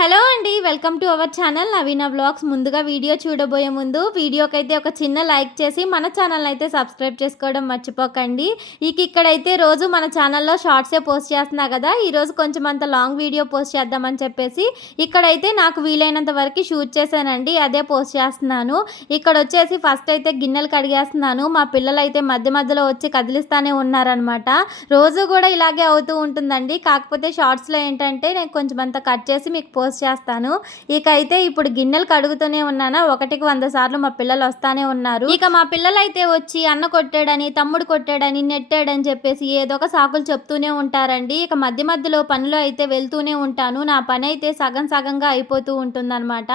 Hello అండి, welcome to our channel Naveena vlogs. ముందుగా video చూడబోయే ముందు వీడియోకైతే ఒక చిన్న లైక్ చేసి మన ఛానల్ అయితే సబ్స్క్రైబ్ చేసుకోవడం మర్చిపోకండి. ఇక్కడైతే రోజు మన ఛానల్లో షార్ట్సే పోస్ట్ చేస్తున్నా కదా, ఈరోజు కొంచెం అంత లాంగ్ వీడియో పోస్ట్ చేద్దామని చెప్పేసి ఇక్కడైతే నాకు వీలైనంత వరకు షూట్ చేశానండి, అదే పోస్ట్ చేస్తున్నాను. ఇక్కడ వచ్చేసి ఫస్ట్ అయితే గిన్నెలు కడిగేస్తున్నాను. మా పిల్లలు అయితే మధ్య మధ్యలో వచ్చి కదిలిస్తానే ఉన్నారనమాట. రోజు కూడా ఇలాగే అవుతూ ఉంటుందండి. కాకపోతే షార్ట్స్లో ఏంటంటే నేను కొంచెం అంత కట్ చేసి మీకు పోస్ట్ చేస్తాను. అయితే ఇప్పుడు గిన్నెలు కడుగుతూనే ఉన్నానా, 1కి 100 సార్లు మా పిల్లలు వస్తానే ఉన్నారు. మా పిల్లలైతే వచ్చి అన్న కొట్టాడని, తమ్ముడు కొట్టాడని, నెట్టాడని చెప్పేసి ఏదో ఒక సాకులు చెప్తూనే ఉంటారండి. మధ్య మధ్యలో పనిలో అయితే వెళ్తూనే ఉంటాను. నా పని అయితే సగం సగంగా అయిపోతూ ఉంటుందన్నమాట.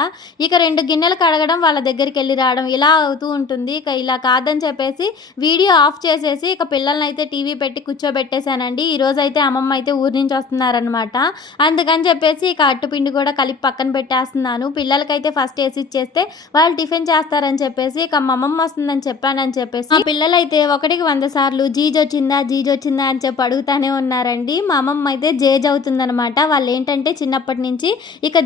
2 గిన్నెలు కడగడం, వాళ్ళ దగ్గరికి వెళ్ళి రావడం ఇలా అవుతూ ఉంటుంది. ఇలా కాదని చెప్పేసి వీడియో ఆఫ్ చేసేసి పిల్లల్ని అయితే టీవీ పెట్టి కూర్చోబెట్టేశానండి. ఈరోజు అయితే అమ్మమ్మ అయితే ఊరి నుంచి వస్తున్నారనమాట. అందుకని చెప్పేసి అట్టుపిండి కూడా కలిపి పక్కన పెట్టేస్తున్నాను. పిల్లలకైతే ఫస్ట్ వేసి ఇచ్చేస్తే వాళ్ళు టిఫిన్ చేస్తారని చెప్పేసి మా అమ్మమ్మ వస్తుందని చెప్పానని చెప్పేసి మా పిల్లలైతే 1కి 100 సార్లు జీజొచ్చిందా జీజొచ్చిందా అని చెప్పి అడుగుతానే ఉన్నారండి. మా అమ్మమ్మ అయితే జేజ్ అవుతుందనమాట. వాళ్ళు ఏంటంటే చిన్నప్పటి నుంచి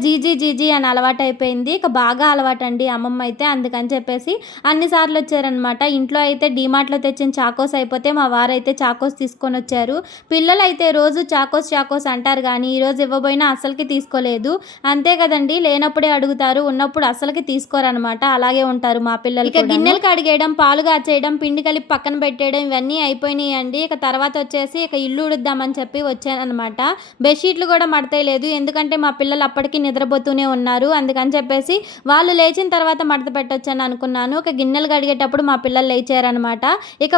జీజీ జీజీ అని అలవాటు అయిపోయింది. బాగా అలవాటు అండి అమ్మమ్మ అయితే. అందుకని చెప్పేసి అన్నిసార్లు వచ్చారనమాట. ఇంట్లో అయితే డీమార్ట్లో తెచ్చిన చాకోస్ అయిపోతే మా వారైతే చాకోస్ తీసుకొని వచ్చారు. పిల్లలు అయితే రోజు చాకోస్ చాకోస్ అంటారు కానీ ఈరోజు ఇవ్వబోయినా అసలుకి తీసుకోలేదు. అంతే కదండి, లేనప్పుడే అడుగుతారు, ఉన్నప్పుడు అసలుకి తీసుకోరనమాట. అలాగే ఉంటారు మా పిల్లలు. గిన్నెలు కడిగేయడం, పాలు కాచేయడం, పిండి కలిపి పక్కన పెట్టేయడం ఇవన్నీ అయిపోయినాయండి. తర్వాత వచ్చేసి ఇల్లు ఉడుద్దామని చెప్పి వచ్చానమాట. బెడ్షీట్లు కూడా మడతలేదు, ఎందుకంటే మా పిల్లలు అప్పటికి నిద్రపోతూనే ఉన్నారు. అందుకని చెప్పేసి వాళ్ళు లేచిన తర్వాత మడత పెట్టొచ్చని అనుకున్నాను. గిన్నెలు కడిగేటప్పుడు మా పిల్లలు లేచారనమాట.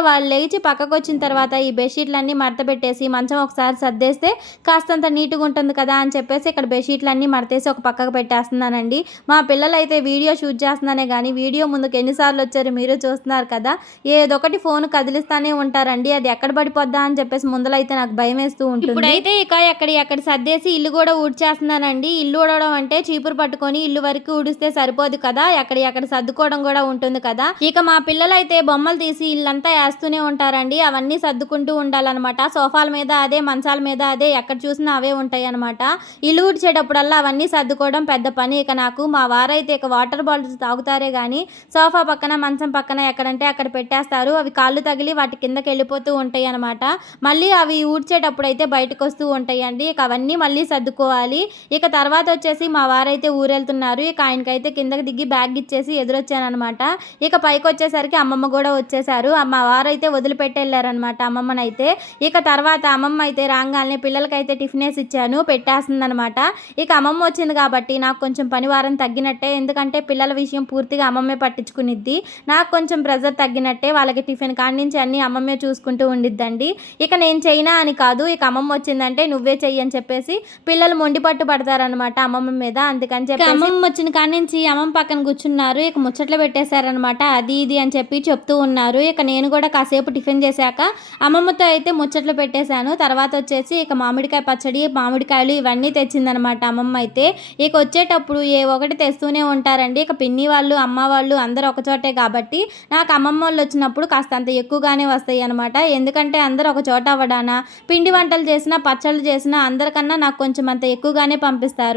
వాళ్ళు లేచి పక్కకు వచ్చిన తర్వాత ఈ బెడ్షీట్లన్నీ మడత పెట్టేసి మంచం ఒకసారి సర్దేస్తే కాస్తంత నీట్గా ఉంటుంది కదా అని చెప్పేసి బెడ్షీట్లన్నీ మడతేసి ఒక పక్కకు పెట్టేస్తున్నానండి. మా పిల్లలు అయితే వీడియో షూట్ చేస్తున్నానే కానీ వీడియో ముందుకు ఎన్నిసార్లు వచ్చారు మీరు చూస్తున్నారు కదా. ఏదొకటి ఫోన్ కదిలిస్తానే ఉంటారండి. అది ఎక్కడ పడిపోద్దా అని చెప్పేసి ముందర అయితే నాకు భయం వేస్తూ ఉంటుంది. ఇప్పుడైతే ఎక్కడ సర్దేసి ఇల్లు కూడా ఊడ్చేస్తున్నానండి. ఇల్లు ఊడవడం అంటే చీపురు పట్టుకొని ఇల్లు వరకు ఊడిస్తే సరిపోదు కదా, ఎక్కడ సర్దుకోవడం కూడా ఉంటుంది కదా. మా పిల్లలు అయితే బొమ్మలు తీసి ఇల్లంతా వేస్తూనే ఉంటారండి. అవన్నీ సర్దుకుంటూ ఉండాలన్నమాట. సోఫాల మీద అదే, మంచాల మీద అదే, ఎక్కడ చూసినా అవే ఉంటాయి అనమాట. ఇల్లు ఊడ్చేటప్పుడల్లా అవన్నీ సర్దుకోవడం పెద్ద పని. నాకు మా వారైతే వాటర్ బాటిల్స్ తాగుతారే కానీ సోఫా పక్కన, మంచం పక్కన ఎక్కడంటే అక్కడ పెట్టేస్తారు. అవి కాళ్ళు తగిలి వాటి కిందకి వెళ్ళిపోతూ ఉంటాయి అనమాట. మళ్ళీ అవి ఊడ్చేటప్పుడు అయితే బయటకు వస్తూ ఉంటాయండి. అవన్నీ మళ్ళీ సర్దుకోవాలి. తర్వాత వచ్చేసి మా వారైతే ఊరెళ్తున్నారు. ఆయనకైతే కిందకి దిగి బ్యాగ్ ఇచ్చేసి ఎదురొచ్చానమాట. పైకి వచ్చేసరికి అమ్మమ్మ కూడా వచ్చేసారు. మా వారైతే వదిలిపెట్టి వెళ్ళారనమాట అమ్మమ్మనైతే. తర్వాత అమ్మమ్మ అయితే రాగానే పిల్లలకైతే టిఫిన్ వేసి ఇచ్చాను, పెట్టేస్తుంది అనమాట. అమ్మమ్మ వచ్చింది కాబట్టి నాకు కొంచెం పని వారం తగ్గినట్టే. ఎందుకంటే పిల్లల విషయం పూర్తిగా అమ్మమ్మే పట్టించుకునిద్ది. నాకు కొంచెం ప్రెజర్ తగ్గినట్టే. వాళ్ళకి టిఫిన్ కాడి నుంచి అన్నీ అమ్మమ్మే చూసుకుంటూ ఉండిద్దండి. నేను చేయనా అని కాదు, అమ్మమ్మ వచ్చిందంటే నువ్వే చెయ్యి అని చెప్పేసి పిల్లలు మొండి పట్టు పడతారనమాట అమ్మమ్మ మీద. అందుకని చెప్పి అమ్మమ్మ వచ్చిన కాడి నుంచి అమ్మమ్మ పక్కన కూర్చున్నారు. ముచ్చట్లు పెట్టేశారనమాట. అది ఇది అని చెప్పి చెప్తూ ఉన్నారు. నేను కూడా కాసేపు టిఫిన్ చేశాక అమ్మమ్మతో అయితే ముచ్చట్లు పెట్టేశాను. తర్వాత వచ్చేసి మామిడికాయ పచ్చడి, మామిడికాయలు ఇవన్నీ తెచ్చిందనమాట అమ్మమ్మ అయితే. వచ్చేటప్పుడు ఒకటి తెస్తూనే ఉంటారండి. పిన్ని వాళ్ళు, అమ్మ వాళ్ళు అందరూ ఒకచోటే కాబట్టి నాకు అమ్మమ్మ వాళ్ళు వచ్చినప్పుడు కాస్తంత ఎక్కువగానే వస్తాయి అనమాట. ఎందుకంటే అందరూ ఒక చోట అవ్వడానా, పిండి వంటలు చేసినా, పచ్చళ్ళు చేసినా అందరికన్నా నాకు కొంచెం అంత ఎక్కువగానే పంపిస్తారు.